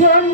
Sean